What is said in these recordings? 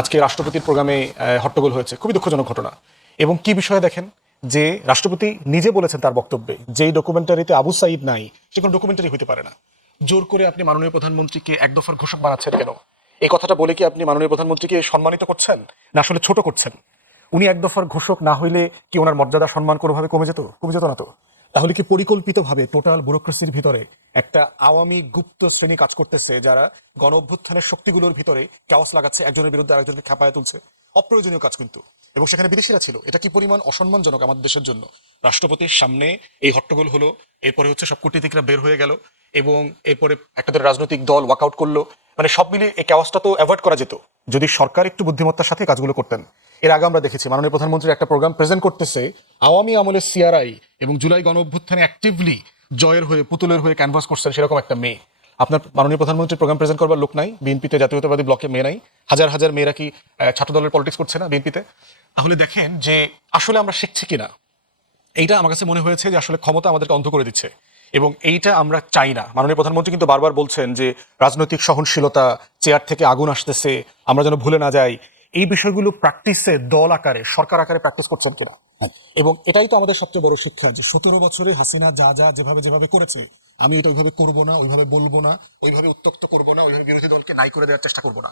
আজকে রাষ্ট্রপতির প্রোগ্রামে হট্টগোল হয়েছে, খুবই দুঃখজনক ঘটনা। এবং কি বিষয়ে দেখেন যে রাষ্ট্রপতি নিজে বলেছেন তার বক্তব্যে, যেই ডকুমেন্টারিতে আবু সাঈদ নাই সে কোনো ডকুমেন্টারি হতে পারে না। জোর করে আপনি মাননীয় প্রধানমন্ত্রীকে এক দফার ঘোষক বানাচ্ছেন কেন? এই কথাটা বলে কি আপনি মাননীয় প্রধানমন্ত্রীকে সম্মানিত করছেন, না আসলে ছোট করছেন? উনি এক দফার ঘোষক না হইলে কি ওনার মর্যাদা সম্মান কোনোভাবে কমে যেত? কমে যেত না তো। তাহলে কি পরিকল্পিতভাবে টোটাল ব্যুরোক্রেসির ভিতরে একটা আওয়ামী গুপ্ত শ্রেণী কাজ করতেছে, যারা গণ অভ্যুত্থানের শক্তিগুলোর ভিতরে ক্যাওয়াস লাগাচ্ছে, একজনের বিরুদ্ধে আরেকজনকে খেপায় তুলছে? অপ্রয়োজনীয় কাজ কিন্তু। এবং সেখানে বিদেশিরা ছিল। এটা কি পরিমাণ অসম্মানজনক আমাদের দেশের জন্য। রাষ্ট্রপতির সামনে এই হট্টগোল হলো, এরপরে হচ্ছে সব কূটনীতিকরা বের হয়ে গেল, এবং এরপরে একটা রাজনৈতিক দল ওয়াকআউট করলো। মানে সব মিলিয়ে এই ক্যাওয়াসটা তো অ্যাভয়েড করা যেত যদি সরকার একটু বুদ্ধিমত্তার সাথে কাজগুলো করতেন। এর আগে আমরা দেখেছি মাননীয় প্রধানমন্ত্রীর একটা প্রোগ্রাম প্রেজেন্ট করতেছে আওয়ামী আমলের সিআরআই এবং জুলাই গণ অভ্যুত্থানে অ্যাক্টিভলি জয়ের হয়ে পুতুলের হয়ে ক্যানভাস করছেন সেরকম একটা মেয়ে। আপনার মাননীয় প্রধানমন্ত্রীর প্রোগ্রাম প্রেজেন্ট করবার লোক নাই, বিএনপিতে জাতীয়তাবাদী ব্লকে মেয়ে নাই, হাজার হাজার মেয়েরা কি ছাত্র দলের পলিটিক্স করছে না বিএনপিতে? তাহলে দেখেন যে আসলে আমরা শিখছি কিনা। এইটা আমার কাছে মনে হয়েছে যে আসলে ক্ষমতা আমাদেরকে অন্ধ করে দিচ্ছে, এবং এইটা আমরা চাই না। মাননীয় প্রধানমন্ত্রী কিন্তু বারবার বলছেন যে রাজনৈতিক সহনশীলতা, চেয়ার থেকে আগুন আসতেছে, আমরা যেন ভুলে না যাই। এই বিষয়গুলো প্র্যাকটিসে দল আকারে সরকার আকারে প্র্যাকটিস করছেন কিনা। এবং এটাই তো আমাদের সবচেয়ে বড় শিক্ষা, যে 17 বছরে হাসিনা যা যা যেভাবে যেভাবে করেছে, আমি এটা ওইভাবে করবো না, ওইভাবে বলবো না, ওইভাবে উত্তক্ত করবো না, ওইভাবে বিরোধী দলকে নাই করে দেওয়ার চেষ্টা করবো না।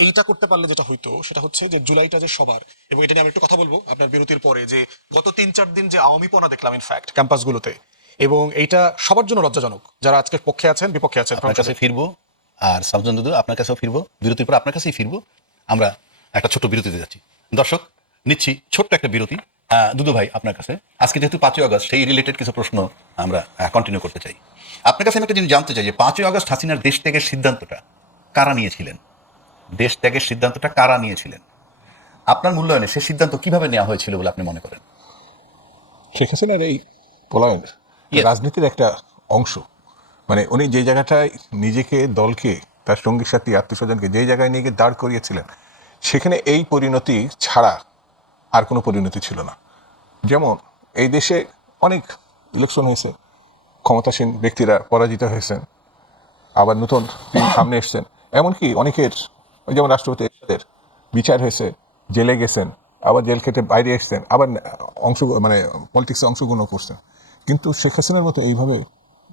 এইটা করতে পারলে যেটা হইতো সেটা হচ্ছে যে জুলাইটা যে সবার, এবং এটা নিয়ে আমি একটু কথা বলবো আপনার বিরতির পরে, যে গত 3-4 দিন যে আওয়ামীপনা দেখলাম ইনফ্যাক্ট ক্যাম্পাসগুলোতে, এবং এইটা সবার জন্য লজ্জাজনক, যারা আজকের পক্ষে আছেন বিপক্ষে আছেন। আপনার কাছে ফিরবো, আর সামজন দুদু আপনার কাছেও ফিরবো, বিরতির পর আপনার কাছেই ফিরবো। আমরা একটা ছোট বিরতিতে যাচ্ছি। দর্শক, নিচ্ছি ছোট্ট একটা বিরতি। দুদু ভাই, আপনার কাছে আজকে যেহেতু 5ই আগস্ট, সেই রিলেটেড কিছু প্রশ্ন আমরা কন্টিনিউ করতে চাই। আপনার কাছে আমি একটা জিনিস জানতে চাই যে 5ই আগস্ট হাসিনার দেশ ত্যাগের সিদ্ধান্তটা কারা নিয়েছিলেন? দেশ ত্যাগের সিদ্ধান্তটা কারা নিয়েছিলেন? আপনার মূল্যায়নে সেই সিদ্ধান্ত কিভাবে নেওয়া হয়েছিল বলে আপনি মনে করেন? শেখ হাসিনার এই পলায়ন রাজনীতির একটা অংশ। মানে উনি যে জায়গাটায় নিজেকে, দলকে, তার সঙ্গী সাথী, আত্মীয়স্বজনকে যে জায়গায় নিয়ে গিয়ে দাঁড় করিয়েছিলেন, সেখানে এই পরিণতি ছাড়া আর কোনো পরিণতি ছিল না। যেমন এই দেশে অনেক ইলেকশন হয়েছে, ক্ষমতাসীন ব্যক্তিরা পরাজিত হয়েছেন, আবার নতুন সামনে এসছেন। এমনকি অনেকের, যেমন রাষ্ট্রপতি এরশাদের বিচার হয়েছে, জেলে গেছেন, আবার জেল খেটে বাইরে এসছেন, আবার মানে পলিটিক্সে অংশগ্রহণ করছেন। কিন্তু শেখ হাসিনার মতো এইভাবে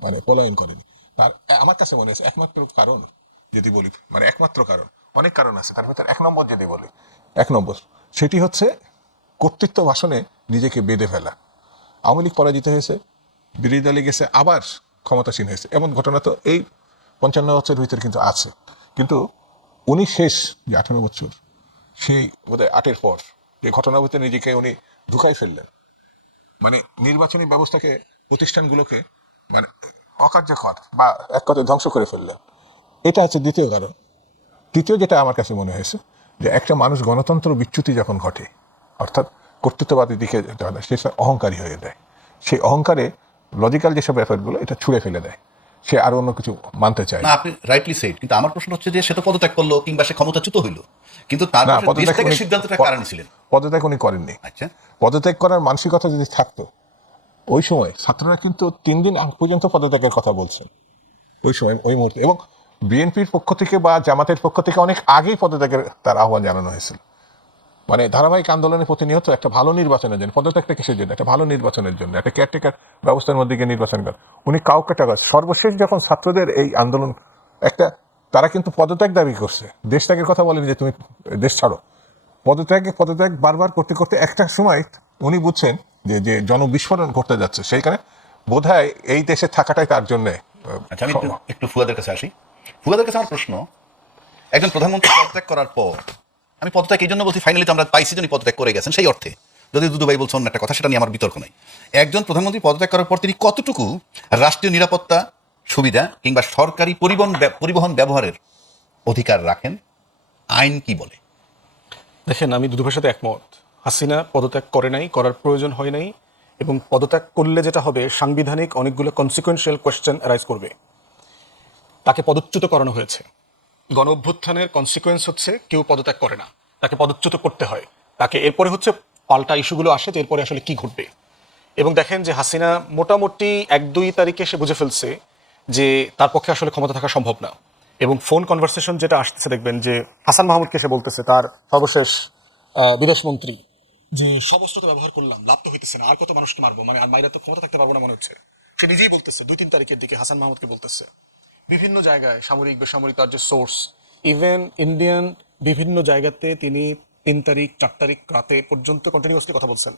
মানে পলায়ন করেনি। তার আমার কাছে মনে হয়েছে একমাত্র কারণ, যদি বলি মানে একমাত্র কারণ, অনেক কারণ আছে, তার ভিতরে 1 নম্বর যদি বলি, 1 নম্বর সেটি হচ্ছে কর্তৃত্ব ভাষণে নিজেকে বেঁধে ফেলা। আওয়ামী লীগ পরাজিত হয়েছে, বিরোধী দলে গেছে, আবার ক্ষমতাসীন হয়েছে, এমন ঘটনা তো এই 55 বছরের ভিতরে কিন্তু আছে। কিন্তু উনি শেষ যে 18 বছর, সেই বোধহয় 8-এর পর যে ঘটনার ভিতরে নিজেকে উনি ঢুকাই ফেললেন, মানে নির্বাচনী ব্যবস্থাকে, প্রতিষ্ঠানগুলোকে মানে অকার্যকর বা এক কথায় ধ্বংস করে ফেললেন। এটা হচ্ছে দ্বিতীয় কারণ। তৃতীয় যেটা আমার কাছে মনে হয়েছে, যে একটা মানুষ গণতন্ত্র বিচ্যুতি যখন ঘটে, অর্থাৎ কর্তৃত্ববাদী দিকে সে অহংকারী হয়ে যায়। সেই অহংকারে লজিক্যাল যেসব ব্যাপারগুলো এটা ছুঁড়ে ফেলে দেয়, সে আরো অন্য কিছু মানতে চায় না, আপনি রাইটলি সেড, কিন্তু আমার প্রশ্ন হচ্ছে যে সে তো পদত্যাগ করলো কিংবা সে ক্ষমতাচ্যুত হইলো, কিন্তু তার দেশ ত্যাগের সিদ্ধান্তটা কারা নিয়েছিলেন? পদত্যাগ উনি করেননি। আচ্ছা, পদত্যাগ করার মানসিকতা যদি থাকতো, ওই সময় ছাত্ররা কিন্তু 3 দিন আগ পর্যন্ত পদত্যাগের কথা বলছেন ওই সময়, ওই মুহূর্তে। এবং বিএনপির পক্ষ থেকে বা জামাতের পক্ষ থেকে অনেক আগেই পদত্যাগের তার আহ্বান জানানো হয়েছিল। মানে ধারাবাহিক আন্দোলনে প্রতিনিয়ত একটা ভালো নির্বাচনের জন্য, পদত্যাগটা কিসের জন্য? একটা ভালো নির্বাচনের জন্য, একটা কেয়ারটেকার ব্যবস্থার মধ্যে গিয়ে নির্বাচন করেন উনি। কাউকে টাকা সর্বশেষ যখন ছাত্রদের এই আন্দোলন একটা, তারা কিন্তু পদত্যাগ দাবি করছে, দেশ ত্যাগের কথা বলেনি যে তুমি দেশ ছাড়ো। পদত্যাগ বারবার করতে করতে একটা সময় উনি বুঝছেন যে যে জনবিস্ফোরণ ঘটতে যাচ্ছে, সেইখানে বোধহয় এই দেশে থাকাটাই তার জন্য। আচ্ছা, আমি একটু ফুয়াদের কাছে আসি। ফুয়াদের কাছে আমার প্রশ্ন, একজন প্রধানমন্ত্রী পদত্যাগ করার পর, আমি পদত্যাগ এই জন্য বলছি, ফাইনালি তো আমরা পাইছি যিনি পদত্যাগ করে গেছেন, সেই অর্থে যদি দুদুভাই বলছেন অন্য একটা কথা, সেটা নিয়ে আমার বিতর্ক নাই। একজন প্রধানমন্ত্রী পদত্যাগ করার পর তিনি কতটুকু রাষ্ট্রীয় নিরাপত্তা সুবিধা কিংবা সরকারি পরিবহন ব্যবহারের অধিকার রাখেন? আইন কি বলে? দেখেন, আমি দুদুভাইয়ের সাথে একমত। হাসিনা পদত্যাগ করে নাই, করার প্রয়োজন হয় নাই, এবং পদত্যাগ করলে যেটা হবে, সাংবিধানিক অনেকগুলো কনসিকুয়েন্সিয়াল কোয়েশ্চেন অ্যারাইজ করবে। তাকে পদচ্যুত করানো হয়েছে। গণ অভ্যুত্থানের কনসিকুয়েন্স হচ্ছে কেউ পদত্যাগ করে না, তাকে পদচ্যুত করতে হয়। তাকে এরপরে হচ্ছে পাল্টা ইস্যুগুলো আসে যে এরপরে আসলে কি ঘটবে। এবং দেখেন যে হাসিনা মোটামুটি 1-2 তারিখে সে বুঝে ফেলছে যে তার পক্ষে আসলে ক্ষমতা থাকা সম্ভব না, এবং ফোন কনভারসেশন যেটা আসতেছে দেখবেন যে হাসান মাহমুদকে সে বলতেছে তার সর্বশেষ বিদেশমন্ত্রী যে সব অস্ত্র তো ব্যবহার করলাম, লাভ তো হইতেছে না, আর কত মানুষকে মারবো, মানে আর মাইরা তো ক্ষমতা থাকতে পারবো না মনে হচ্ছে। সে নিজেই বলতেছে 2-3 তারিখের দিকে হাসান মাহমুদকে বলতেছে বিভিন্ন জায়গায় সামরিক বেসামরিক তার যে সোর্স, ইভেন ইন্ডিয়ান বিভিন্ন জায়গাতে তিনি 3 তারিখ 4 তারিখ রাতে পর্যন্ত কন্টিনিউয়াসলি কথা বলছেন।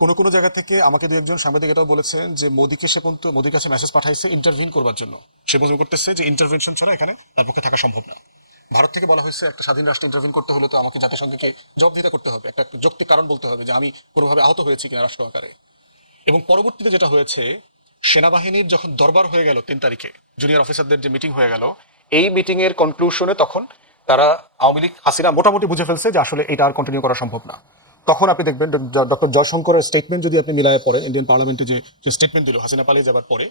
কোনো কোনো জায়গা থেকে আমাকে দু একজন সাংবাদিক এটাও বলেছেন যে মোদিকে সে পর্যন্ত মোদির কাছে মেসেজ পাঠাইছে ইন্টারভিন করবার জন্য। সে মনে করতেছে যে ইন্টারভেনশন ছাড়া এখানে তার পক্ষে থাকা সম্ভব না। ভারত থেকে বলা হয়েছে একটা স্বাধীন রাষ্ট্রে ইন্টারভিন করতে হলে তো আমাকে জাতিসংঘকে জবাবদিহিতা করতে হবে, একটা যৌক্তিক কারণ বলতে হবে যে আমি কোনোভাবে আহত হয়েছি কিনা রাষ্ট্র আকারে। এবং পরবর্তীতে যেটা হয়েছে, সেনাবাহিনীর যখন দরবার হয়ে গেল 3 তারিখে, জুনিয়র অফিসারদের যে মিটিং হয়ে গেল, এই মিটিং এর কনক্লুশনে তখন তারা আওয়ামী লীগ হাসিনা মোটামুটি বুঝে ফেলছে যে আসলে এটা আর কন্টিনিউ করা সম্ভব না। তখন আপনি দেখবেন ডক্টর জয়শঙ্করের স্টেটমেন্ট যদি আপনি মিলায় পড়েন, ইন্ডিয়ান পার্লামেন্টে যে স্টেটমেন্ট দিল হাসিনা পালিয়ে যাবার পরে,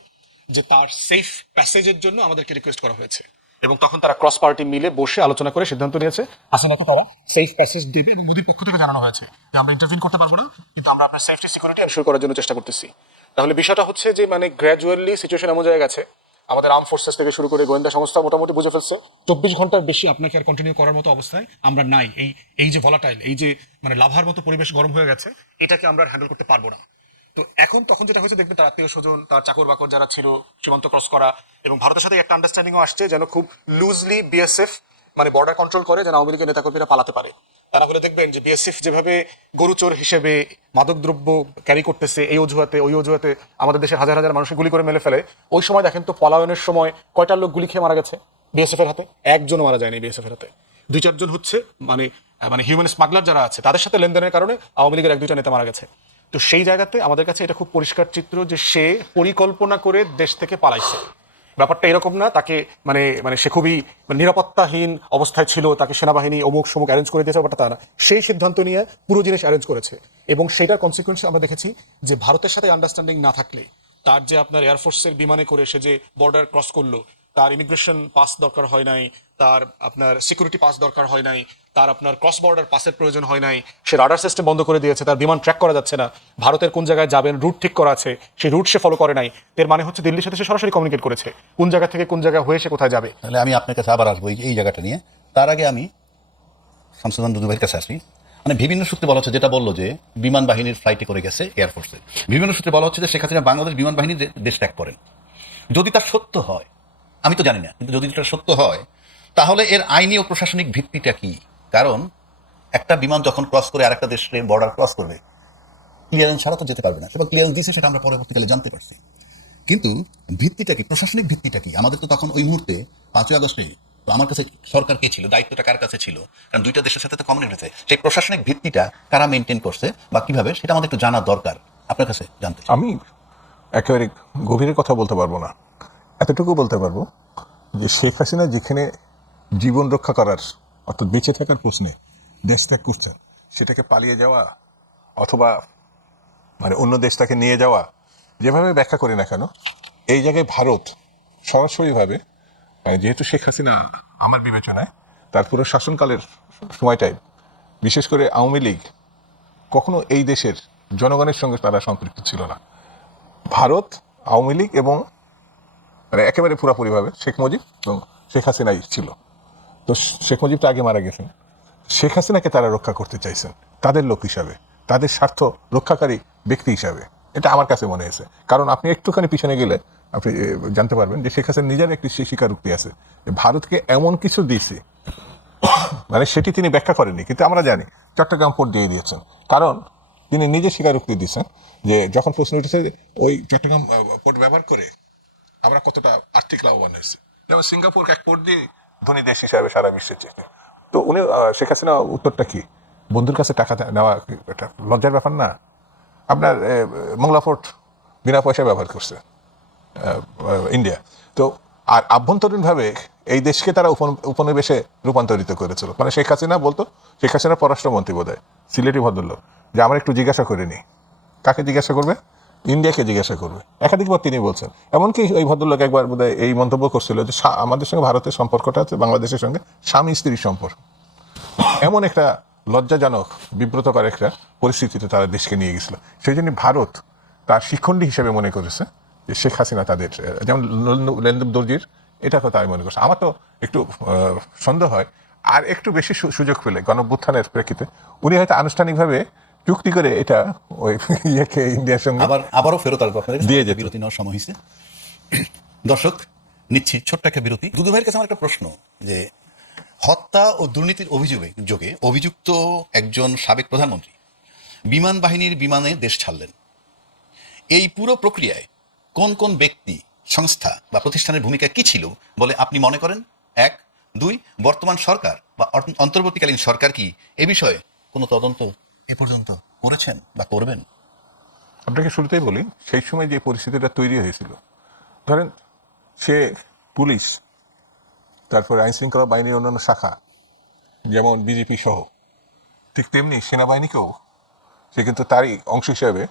যে তার সেফ প্যাসেজের জন্য আমাদেরকে রিকোয়েস্ট করা হয়েছে, এবং তখন তারা ক্রস পার্টি মিলে বসে আলোচনা করে সিদ্ধান্ত নিয়েছে হাসিনাকে তারা সেফ প্যাসেজ দেবে। এবং মোদির পক্ষ থেকে জানানো হয়েছে যে আমরা ইন্টারভিন করতে পারবো না, কিন্তু আমরা আপনার সেফটি সিকিউরিটি এনশিওর করার জন্য চেষ্টা করতেছি। তাহলে বিষয়টা হচ্ছে যে মানে গ্র্যাজুয়ালি সিচুয়েশন এমন জায়গায় গেছে, আমাদের আর্ম ফোর্সেস থেকে শুরু করে গোয়েন্দা সংস্থা মোটামুটি বুঝে ফেলছে 24 ঘন্টার বেশি আপনাকে আর কন্টিনিউ করার মতো অবস্থায় আমরা নাই। এই যে ভলাটাইল, এই যে মানে লাভার মতো পরিবেশ গরম হয়ে গেছে, এটাকে আমরা হ্যান্ডেল করতে পারবো না। তো এখন তখন যেটা হয়েছে দেখবেন তার আত্মীয় স্বজন, তার চাকর বাকর যারা ছিল সীমান্ত ক্রস করা, এবং ভারতের সাথে একটা আন্ডারস্ট্যান্ডিংও আসছে যেন খুব লুজলি বিএসএফ মানে বর্ডার কন্ট্রোল করে, যেন আওয়ামী লীগের নেতাকর্মীরা পালাতে পারে। তারা বলে দেখবেন যে বিএসএফ যেভাবে গরুচোর হিসেবে মাদকদ্রব্য ক্যারি করতেছে এই অজুহাতে ওই অজুহাতে আমাদের দেশের হাজার হাজার মানুষকে গুলি করে মেলে ফেলে, ওই সময় দেখেন তো পলায়নের সময় কয়টা লোক গুলি খেয়ে মারা গেছে বিএসএফ এর হাতে? একজনও মারা যায়নি বিএসএফ এর হাতে। 2-4 জন হচ্ছে মানে মানে হিউম্যান স্মাগলার যারা আছে তাদের সাথে লেনদেনের কারণে আওয়ামী লীগের 1-2টা নেতা মারা গেছে। তো সেই জায়গাতে আমাদের কাছে এটা খুব পরিষ্কার চিত্র যে সে পরিকল্পনা করে দেশ থেকে পালাইছে। ব্যাপারটা এরকম না তাকে মানে মানে সে খুবই নিরাপত্তাহীন অবস্থায় ছিল, তাকে সেনাবাহিনী অমুক সমুক অ্যারেঞ্জ করে দিয়েছে, ব্যাপারটা তা না। সেই সিদ্ধান্ত নিয়ে পুরো জিনিস অ্যারেঞ্জ করেছে, এবং সেইটার কনসিকুয়েন্স আমরা দেখেছি যে ভারতের সাথে আন্ডারস্ট্যান্ডিং না থাকলে, তার যে আপনার এয়ারফোর্সের বিমানে করে সে যে বর্ডার ক্রস করলো, তার ইমিগ্রেশন পাস দরকার হয় নাই, তার আপনার সিকিউরিটি পাস দরকার হয় নাই, তার আপনার ক্রস বর্ডার পাসের প্রয়োজন হয় নাই, সে রাডার সিস্টেম বন্ধ করে দিয়েছে, তার বিমান ট্র্যাক করা যাচ্ছে না, ভারতের কোন জায়গায় যাবেন রুট ঠিক করা আছে, সেই রুট সে ফলো করে নাই। এর মানে হচ্ছে দিল্লির সাথে সে সরাসরি কমিউনিকেট করেছে কোন জায়গা থেকে কোন জায়গায় হয়ে সে কোথায় যাবে। তাহলে আমি আপনার কাছে আবার আসবো এই জায়গাটা নিয়ে। তার আগে আমি শামসুজ্জামান দুদু ভাইয়ের কাছে আসি। মানে বিভিন্ন সূত্রে বলা হচ্ছে, যেটা বললো যে বিমান বাহিনীর ফ্লাইটে করে গেছে এয়ারফোর্সে, বিভিন্ন সূত্রে বলা হচ্ছে যে শেখ হাসিনা বাংলাদেশ বিমান বাহিনীর দেশ ত্যাগ করেন। যদি তা সত্য হয়, আমি তো জানি না, কিন্তু যদি এটা সত্য হয় তাহলে এর আইনি ও প্রশাসনিক ভিত্তিটা কি? কারণ একটা বিমান যখন ক্রস করে আরেকটা দেশের বর্ডার ক্রস করবে, ক্লিয়ারেন্স ছাড়া তো যেতে পারবে না। সেটা ক্লিয়ারেন্স দিয়েছে, সেটা আমরা পরবর্তীকালে জানতে পারছি। কিন্তু ভিত্তিটা কি, প্রশাসনিক ভিত্তিটা কি? আমাদের তো তখন ওই মুহূর্তে 5ই আগস্টে তো আমার কাছে সরকার কে ছিল, দায়িত্বটা কার কাছে ছিল? কারণ দুইটা দেশের সাথে তো কমিউনিটি হয়েছে, সেই প্রশাসনিক ভিত্তিটা কারা মেনটেন করছে বা কিভাবে, সেটা আমাদের একটু জানা দরকার। আপনার কাছে জানতে চাই। আমি একেবারে গভীরের কথা বলতে পারবো না, এতটুকু বলতে পারবো যে শেখ হাসিনা যেখানে জীবন রক্ষা করার অর্থাৎ বেঁচে থাকার প্রশ্নে দেশ ত্যাগ করছেন, সেটাকে পালিয়ে যাওয়া অথবা মানে অন্য দেশ তাকে নিয়ে যাওয়া, যেভাবে ব্যাখ্যা করি না কেন, এই জায়গায় ভারত সরাসরিভাবে যেহেতু শেখ হাসিনা আমার বিবেচনায় তার পুরো শাসনকালের সময়টাই বিশেষ করে আওয়ামী লীগ কখনো এই দেশের জনগণের সঙ্গে তারা সম্পৃক্ত ছিল না। ভারত, আওয়ামী লীগ এবং মানে একেবারে পুরোপুরিভাবে শেখ মুজিব এবং শেখ হাসিনাই ছিল। তো শেখ মুজিব তো আগে মারা গেছেন, শেখ হাসিনাকে তারা রক্ষা করতে চাইছেন তাদের লোক হিসাবে, তাদের স্বার্থ রক্ষাকারী ব্যক্তি হিসাবে। এটা আমার কাছে মনে হয়েছে। কারণ আপনি একটুখানি পিছনে গেলে আপনি জানতে পারবেন যে শেখ হাসিনা নিজের একটি স্বীকারোক্তি আছে যে ভারতকে এমন কিছু দিয়েছে, মানে সেটি তিনি ব্যাখ্যা করেননি, কিন্তু আমরা জানি চট্টগ্রাম পোর্ট দিয়ে দিয়েছেন। কারণ তিনি নিজে স্বীকারোক্তি দিয়েছেন যে যখন প্রশ্ন উঠেছে ওই চট্টগ্রাম পোর্ট ব্যবহার করে আমরা কতটা আর্থিক লাভবান হয়েছে, যেমন সিঙ্গাপুর এক পোর্ট দিয়ে ধনী দেশ হিসাবে সারা বিশ্বের চেয়ে। তো উনি শেখ হাসিনা উত্তরটা কি, বন্ধুর কাছে টাকা নেওয়া একটা লজ্জার ব্যাপার না? আপনার মংলা ফোর্ট বিনা পয়সা ব্যবহার করছে ইন্ডিয়া। তো আর আভ্যন্তরীণভাবে এই দেশকে তারা উপনিবেশে রূপান্তরিত করেছিল। মানে শেখ হাসিনা বলতো, শেখ হাসিনার পররাষ্ট্রমন্ত্রী বোধহয় সিলেটি ভদ্রলোক, যে আমার একটু জিজ্ঞাসা করে নি। কাকে জিজ্ঞাসা করবে? ইন্ডিয়াকে জিজ্ঞাসা করবে। একাধিকবার তিনি বলছেন। এমনকি ওই ভদ্রলোক একবার বোধহয় এই মন্তব্য করছিল যে আমাদের সঙ্গে ভারতের সম্পর্কটা হচ্ছে বাংলাদেশের সঙ্গে স্বামী স্ত্রীর সম্পর্ক। এমন একটা লজ্জাজনক বিব্রতকর একটা পরিস্থিতিতে তারা দেশকে নিয়ে গেছিল। সেই জন্য ভারত তার শিখণ্ডী হিসেবে মনে করেছে যে শেখ হাসিনা তাদের, যেমন লেনদেব দর্জির এটা কথা আমি মনে করছি। আমার তো একটু সন্দেহ হয় আর একটু বেশি সুযোগ পেলে গণঅভ্যুত্থানের প্রেক্ষিতে উনি হয়তো আনুষ্ঠানিকভাবে চুক্তি করে এটা ওই ইয়েকে ইন্ডিয়ার সঙ্গে আবারও ফেরত আসবো আপনাদের দিয়ে যেত। বিরতি নেওয়ার সময় হয়েছে। দর্শক, নিচ্ছি ছোট্ট একটা বিরতি। দুদু ভাইয়ের কাছে আমার একটা প্রশ্ন, যে হত্যা ও দুর্নীতির অভিযোগে অভিযুক্ত একজন সাবেক প্রধানমন্ত্রী বিমান বাহিনীর বিমানে দেশ ছাড়লেন। এই পুরো প্রক্রিয়ায় কোন কোন ব্যক্তি, সংস্থা বা প্রতিষ্ঠানের ভূমিকা কি ছিল বলে আপনি মনে করেন? 1, 2, বর্তমান সরকার বা অন্তর্বর্তীকালীন সরকার কি এ বিষয়ে কোনো তদন্ত এ পর্যন্ত করেছেন বা করবেন? আপনাকে শুরুতেই বলি, সেই সময় যে পরিস্থিতিটা তৈরি হয়েছিল, ধরেন সে পুলিশ, তারপরে আইন শৃঙ্খলা বাহিনীর অন্যান্য শাখা যেমন বিজেপি সহ, ঠিক তেমনি সেনাবাহিনীকেও সে কিন্তু তারই অংশ হিসেবে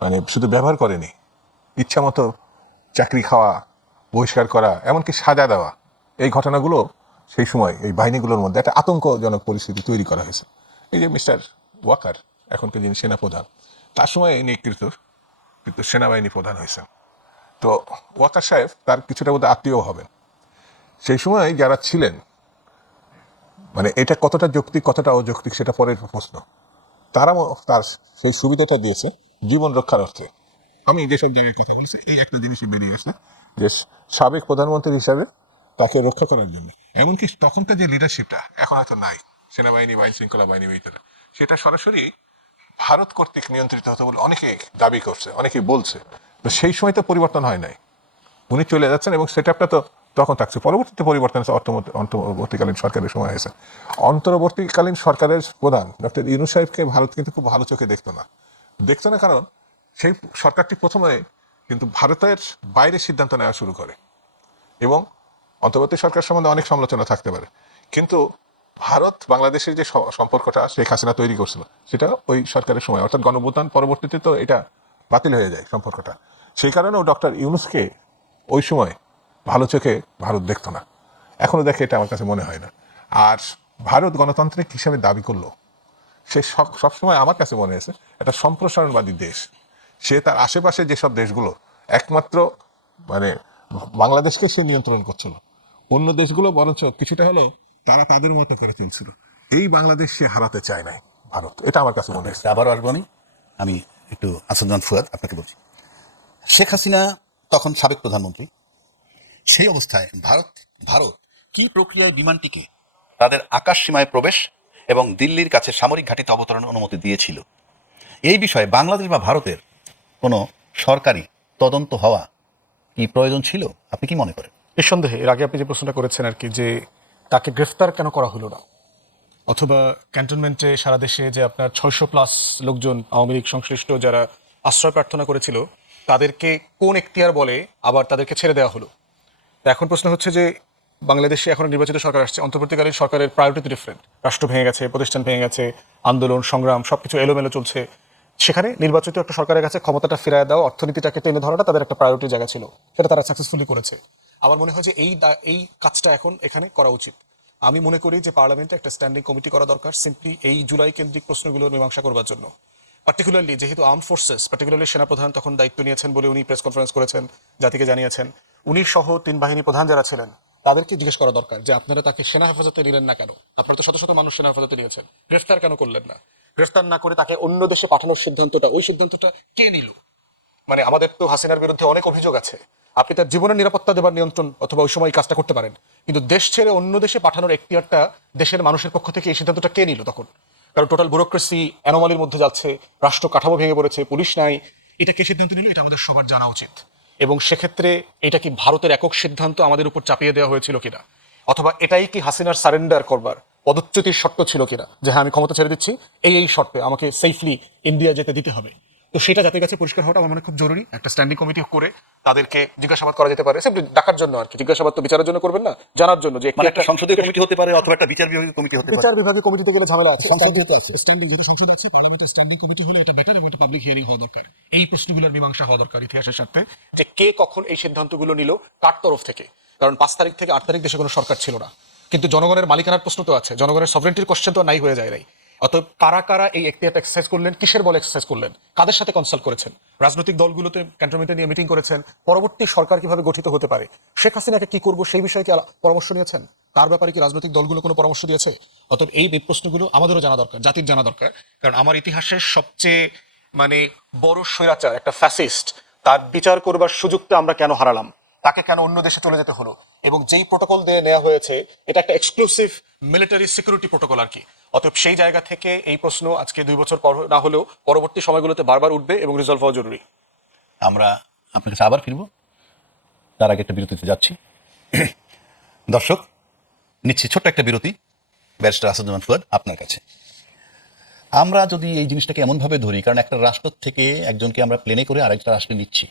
মানে শুধু ব্যবহার করেনি, ইচ্ছা মতো চাকরি খাওয়া, বহিষ্কার করা, এমনকি সাজা দেওয়া, এই ঘটনাগুলো সেই সময় এই বাহিনীগুলোর মধ্যে একটা আতঙ্কজনক পরিস্থিতি তৈরি করা হয়েছে। এই যে মিস্টার ওয়াকার, এখনকার যিনি সেনাপ্রধান, তার সময় নেতৃত্ব কিন্তু সেনাবাহিনী প্রধান হয়েছেন। তো ওয়াকার সাহেব তার কিছুটা বোধহয় আত্মীয় হবেন। সেই সময় যারা ছিলেন, মানে এটা কতটা যৌক্তিক কতটা অযৌক্তিক সেটা পরের প্রশ্ন, তারা তার সেই সুবিধাটা দিয়েছে জীবন রক্ষার অর্থে। আমি যেসব জায়গায় কথা বলছি এই একটা জিনিসই বেরিয়ে আসছে, যে সাবেক প্রধানমন্ত্রী হিসাবে তাকে রক্ষা করার জন্য, এমনকি তখনকার যে লিডারশিপটা এখন হয়তো নাই সেনাবাহিনী বা আইন শৃঙ্খলা বাহিনীর ভিতরে, সেটা সরাসরি ভারত কর্তৃক নিয়ন্ত্রিত হতো বলে অনেকে দাবি করছে, অনেকে বলছে। তো সেই সময় তো পরিবর্তন হয় নাই, উনি চলে যাচ্ছেন এবং সেট আপটা তো তখন থাকছে। পরবর্তীতে পরিবর্তন হয়েছে, অন্তর্বর্তীকালীন সরকারের সময় হয়েছে। অন্তর্বর্তীকালীন সরকারের প্রধান ডক্টর ইউনূস সাহেবকে ভারত কিন্তু খুব ভালো চোখে দেখতো না, কারণ সেই সরকারটি প্রথমে কিন্তু ভারতের বাইরে সিদ্ধান্ত নেওয়া শুরু করে, এবং অন্তর্বর্তী সরকার সম্বন্ধে অনেক সমালোচনা থাকতে পারে, কিন্তু ভারত বাংলাদেশের যে সম্পর্কটা শেখ হাসিনা তৈরি করছিল সেটা ওই সরকারের সময়, অর্থাৎ গণঅভ্যুত্থান পরবর্তীতে তো এটা বাতিল হয়ে যায় সম্পর্কটা। সেই কারণেও ডক্টর ইউনূসকে ওই সময় ভালো চোখে ভারত দেখতো না, এখনো দেখে, এটা আমার কাছে মনে হয় না। আর ভারত গণতান্ত্রিক হিসেবে দাবি করলো, সে সবসময় আমার কাছে মনে হয়েছে একটা সম্প্রসারণবাদী দেশ। সে তার আশেপাশে যেসব দেশগুলো একমাত্র মানে বাংলাদেশকে সে নিয়ন্ত্রণ করছিল, অন্য দেশগুলো বরঞ্চ কিছুটা হলেও তারা তাদের মতো করে চলছিল। এই বাংলাদেশ সে হারাতে চায় নাই ভারত, এটা আমার কাছে মনে হয়েছে। আবারও আসবো আমি একটু আসাদুজ্জামান ফুয়াদ আপনাকে বলছি। শেখ হাসিনা তখন সাবেক প্রধানমন্ত্রী, সেই অবস্থায় ভারত কি প্রক্রিয়ায় বিমানটিকে তাদের আকাশ সীমায় প্রবেশ এবং দিল্লির কাছে সামরিক ঘাঁটিতে অবতরণের অনুমতি দিয়েছিল? এই বিষয়ে বাংলাদেশ বা ভারতের কোনো সরকারি তদন্ত হওয়া কি প্রয়োজন ছিল? আপনি কি মনে করেন? নিঃসন্দেহে এর আগে আপনি যে প্রশ্নটা করেছেন আর কি, যে তাকে গ্রেফতার কেন করা হলো না, অথবা ক্যান্টনমেন্টে সারা দেশে যে আপনার 600+ লোকজন আওয়ামী লীগ সংশ্লিষ্ট যারা আশ্রয় প্রার্থনা করেছিল তাদেরকে কোন এখতিয়ার বলে আবার তাদেরকে ছেড়ে দেওয়া হলো। তো এখন প্রশ্ন হচ্ছে যে বাংলাদেশে এখন নির্বাচিত সরকার আসছে, অন্তর্বর্তীকালীন সরকারের প্রায়োরিটি ডিফারেন্ট, রাষ্ট্র ভেঙে গেছে, প্রতিষ্ঠান ভেঙে গেছে, আন্দোলন সংগ্রাম সবকিছু এলোমেলো চলছে। সেখানে নির্বাচিত একটা সরকারের কাছে ক্ষমতাটা ফিরায় দেওয়া, অর্থনীতিটাকে টেনে ধরাটা তাদের একটা প্রায়োরিটির জায়গা ছিল, সেটা তারা সাকসেসফুলি করেছে। আমার মনে হয় যে এই কাজটা এখন এখানে করা উচিত। আমি মনে করি যে পার্লামেন্টে একটা স্ট্যান্ডিং কমিটি করা দরকার, সিম্পলি এই জুলাই কেন্দ্রিক প্রশ্নগুলোর মীমাংসা করবার জন্য। পার্টিকুলারলি যেহেতু আর্ম ফোর্সেস, পার্টিকুলারলি সেনাপ্রধান তখন দায়িত্ব নিয়েছেন বলে উনি প্রেস কনফারেন্স করেছেন, জাতিকে জানিয়েছেন, উনি সহ 3 বাহিনী প্রধান যারা ছিলেন তাদেরকে জিজ্ঞেস করা দরকার যে আপনারা তাকে সেনা হেফাজতে নিলেন না কেন? আপনারা তো শত শত মানুষ সেনা হেফাজতে নিয়েছেন, গ্রেফতার কেন করলেন না? গ্রেফতার না করে তাকে অন্য দেশে পাঠানোর সিদ্ধান্তটা, ওই সিদ্ধান্তটা কে নিল? মানে আমাদের তো হাসিনার বিরুদ্ধে অনেক অভিযোগ আছে, আপনি তার জীবনের নিরাপত্তা দেবার নিয়ন্ত্রণ অথবা ওই সময় কাজটা করতে পারেন, কিন্তু দেশ ছেড়ে অন্য দেশে পাঠানোর এখতিয়ারটা দেশের মানুষের পক্ষ থেকে এই সিদ্ধান্তটা কে নিল তখন? কারণ টোটাল ব্যুরোক্রেসি অ্যানোমালির মধ্যে যাচ্ছে, রাষ্ট্র কাঠামো ভেঙে পড়েছে, পুলিশ নাই, এটা কে সিদ্ধান্ত নিল? এটা আমাদের সবার জানা উচিত। এবং সেক্ষেত্রে এটা কি ভারতের একক সিদ্ধান্ত আমাদের উপর চাপিয়ে দেওয়া হয়েছিল কিনা, অথবা এটাই কি হাসিনার সারেন্ডার করবার পদচ্যুতির শর্ত ছিল কিনা, যে হ্যাঁ আমি ক্ষমতা ছেড়ে দিচ্ছি এই শর্তে আমাকে সেফলি ইন্ডিয়া যেতে দিতে হবে। তো সেটা জাতির কাছে পরিষ্কার হওয়াটা আমার মনে খুব জরুরি। একটা স্ট্যান্ডিং কমিটি করে তাদেরকে জিজ্ঞাসাবাদ করা যেতে পারে, সিম্পলি ডাকার জন্য আর কি, জিজ্ঞাসাবাদ তো বিচারের জন্য করবেন না, জানার জন্য যে মানে একটা সংসদীয় কমিটি হতে পারে অথবা একটা বিচার বিভাগীয় কমিটি হতে পারে। বিচার বিভাগীয় কমিটিতে গেলে ঝামেলা আছে, সংসদীয়তে আছে। স্ট্যান্ডিং যেটা সংসদ আছে, পার্লামেন্টের স্ট্যান্ডিং কমিটি হলে এটা বেটার, এবং এটা পাবলিক হিয়ারিং হওয়া দরকার। এই প্রশ্নগুলোর মীমাংসা হওয়া দরকার ইতিহাসের সাথে, যে কে কখন এই সিদ্ধান্তগুলো নিল, কার তরফ থেকে। কারণ 5 তারিখ থেকে 8 তারিখ দেশে কোনো সরকার ছিল না, কিন্তু জনগণের মালিকানার প্রশ্ন তো আছে, জনগণের সভরেন্টির কোশ্চেন তো নাই হয়ে যায় নাই। অতএব কারা কারা এই এখতিয়ারটা এক্সারসাইজ করলেন, কিসের বলে এক্সারসাইজ করলেন, কাদের সাথে কনসাল্ট করেছেন, রাজনৈতিক দলগুলোতে ক্যান্টনমেন্টে নিয়ে মিটিং করেছেন, পরবর্তী সরকার কিভাবে গঠিত হতে পারে, শেখ হাসিনাকে কি করবো সেই বিষয়ে কি পরামর্শ নিয়েছেন, তার ব্যাপারে কি রাজনৈতিক দলগুলো কোনো পরামর্শ দিয়েছে? অতএব এই প্রশ্নগুলো আমাদেরও জানা দরকার, জাতির জানা দরকার। কারণ আমার ইতিহাসের সবচেয়ে মানে বড় স্বৈরাচার একটা ফ্যাসিস্ট, তার বিচার করবার সুযোগটা আমরা কেন হারালাম, তাকে কেন অন্য দেশে চলে যেতে হলো, এবং যেই প্রোটোকল দিয়ে নেওয়া হয়েছে এটা একটা এক্সক্লুসিভ মিলিটারি সিকিউরিটি প্রোটোকল আর কি। অতএব সেই জায়গা থেকে এই প্রশ্ন আজকে 2 বছর পর না হলেও পরবর্তী সময়গুলোতে বারবার উঠবে এবং রিজলভ হওয়া জরুরি। আমরা আপনার কাছে আবার ফিরবো, তার আগে একটা বিরতিতে যাচ্ছি। দর্শক, নিচ্ছি ছোট্ট একটা বিরতি। ব্যারিস্টার আসাদুজ্জামান ফুয়াদ, আপনার কাছে। আমরা যদি এই জিনিসটাকে এমনভাবে ধরি, কারণ একটা রাষ্ট্র থেকে একজনকে আমরা প্লেনে করে আরেকটা রাষ্ট্রে নিচ্ছি,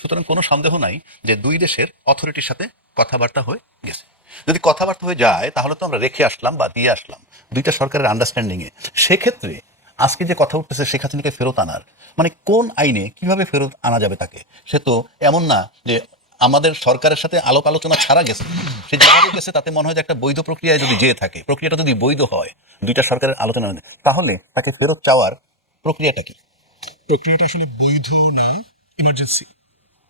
সুতরাং কোনো সন্দেহ নাই যে দুই দেশের অথরিটির সাথে কথাবার্তা হয়ে গেছে। যদি কথাবার্তা হয়ে যায় তাহলে তো আমরা রেখে আসলাম বা দিয়ে আসলাম দুইটা সরকারের আন্ডারস্ট্যান্ডিংয়ে। সেক্ষেত্রে আজকে যে কথা উঠতেছে শেখ হাসিনাকে ফেরত আনার, মানে কোন আইনে কিভাবে ফেরত আনা যাবে তাকে? সে তো এমন না যে আমাদের সরকারের সাথে আলোক আলোচনা ছাড়া গেছে, সে যেভাবে গেছে তাতে মনে হয় যে একটা বৈধ প্রক্রিয়ায় যদি যেয়ে থাকে, প্রক্রিয়াটা যদি বৈধ হয়, দুইটা সরকারের আলোচনা, তাহলে তাকে ফেরত চাওয়ার প্রক্রিয়াটা কি? প্রক্রিয়াটা আসলে বৈধ না, ইমার্জেন্সি।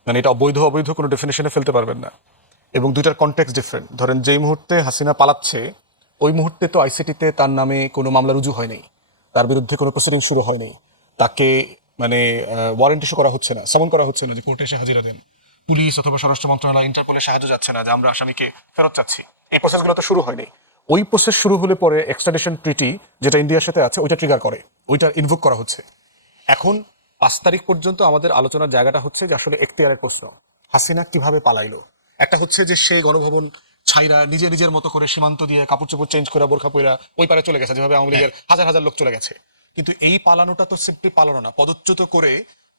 মানে এটা অবৈধ অবৈধ কোনো ডেফিনেশনে ফেলতে পারবেন না, এবং দুইটার কনটেক্সট ডিফারেন্ট। ধরেন যেই মুহূর্তে হাসিনা পালাচ্ছে ওই মুহূর্তে তো আইসিটিতে তার নামে কোনো মামলা রুজু হয়নি, তার বিরুদ্ধে কোনো প্রসিডিং শুরু হয়নি, তাকে মানে ওয়ারেন্ট ইস্যু করা হচ্ছে না, সমন করা হচ্ছে না যে কোর্টে এসে হাজিরা দেন, পুলিশ অথবা স্বরাষ্ট্র মন্ত্রণালয়, ইন্টারপোলের সাহায্য যাচ্ছে না যে আমরা আসামিকে ফেরত চাচ্ছি, এই প্রসেসগুলো তো শুরু হয়নি। ওই প্রসেস শুরু হলে পরে এক্সট্রাডিশন ট্রিটি যেটা ইন্ডিয়ার সাথে আছে ওইটা ট্রিগার করে, ওইটা ইনভোক করা হচ্ছে। এখন 5 তারিখ পর্যন্ত আমাদের আলোচনার জায়গাটা হচ্ছে যে আসলে এখতিয়ারের প্রশ্ন, হাসিনা কিভাবে পালাইলো। একটা হচ্ছে যে সে গণভবন ছাইরা নিজে নিজের মতো করে সীমান্ত দিয়ে কাপড় চোপড় চেঞ্জ করে বোরখা পইরা ওই পারে চলে গেছে, যেভাবে আওয়ামী লীগের হাজার হাজার লোক চলে গেছে। কিন্তু এই পালানোটা তো সিম্পলি পালানো না, পদচ্যুত করে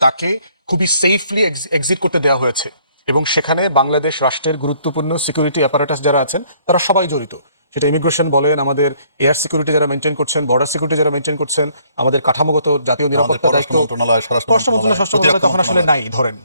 তাকে খুবই সেফলি এক্সিট করতে দেওয়া হয়েছে, এবং সেখানে বাংলাদেশ রাষ্ট্রের গুরুত্বপূর্ণ সিকিউরিটি অ্যাপারেটাস যারা আছেন তারা সবাই জড়িত। সেটা ইমিগ্রেশন বলেন, আমাদের এয়ার সিকিউরিটি যারা মেনটেন করছেন, বর্ডার সিকিউরিটি যারা মেনটেন করছেন, আমাদের কাঠামোগত জাতীয় নিরাপত্তা দায়িত্ব, পররাষ্ট্র মন্ত্রণালয়, স্বরাষ্ট্র স্বরাষ্ট্র মন্ত্রণালয় তখন আসলে নাই ধরেন,